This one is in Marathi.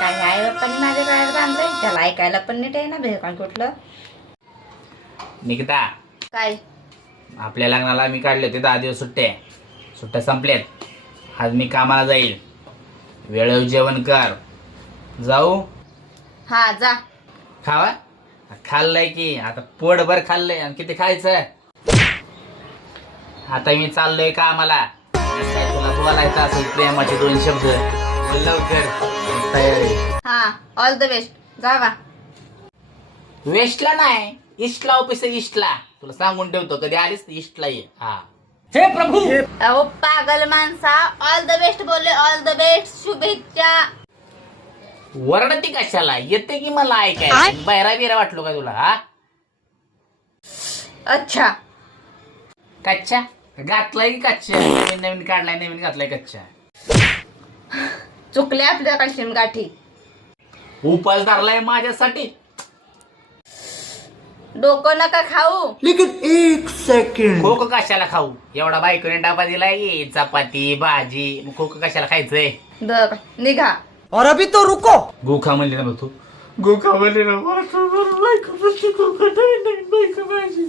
काय आई बाप्पांनी माझ्या गळ्यात बांधलंय त्याला ऐकायला पण नीट आहे ना भेकान कुठलं. निकिता, काय आपल्या लग्नाला मी काढले होते 10 दिवस सुट्ट्या संपल्यात. आज मी कामाला जाईल. वेळेवर जेवण कर. जाऊ? हा जा. खावा खाल्लंय की आता पोटभर खाल्लंय आणि किती खायचं. आता मी चाललोय कामाला. काय तुला बोलायचं असेल प्रेमाचे 2 शब्द लवकर तयार आहे. हा ऑल द बेस्ट जावा. वेस्टला नाही ईस्टला ऑफिस आहे. ईस्टला तुला सांगून ठेवतो कधी आलीस ईस्टला ये. हा हे प्रभू अहो पागल माणसा ऑल द बेस्ट बोलले ऑल द बेस्ट शुभेच्छा. वरडती कशाला येते की मला ऐकायचं. बाहेरा बिरा वाटलो का तुला. हा अच्छा कच्च्या घातलाय की कच्च्या नवीन नवीन काढलाय नवीन घातलाय कच्च्या. चुकले आपल्या कशिम गाठी. उपास धरलाय माझ्यासाठी. डोकं नका खाऊ. लेकिन 1 सेकंड खोक कशाला खाऊ. एवढा बायकोने डबा दिलाय चपाती भाजी. मग खोक कशाला खायचंय. दर निघा. और अभी तो रुको. गोखा म्हणले ना तू. गोखा म्हणले ना बायको माझी.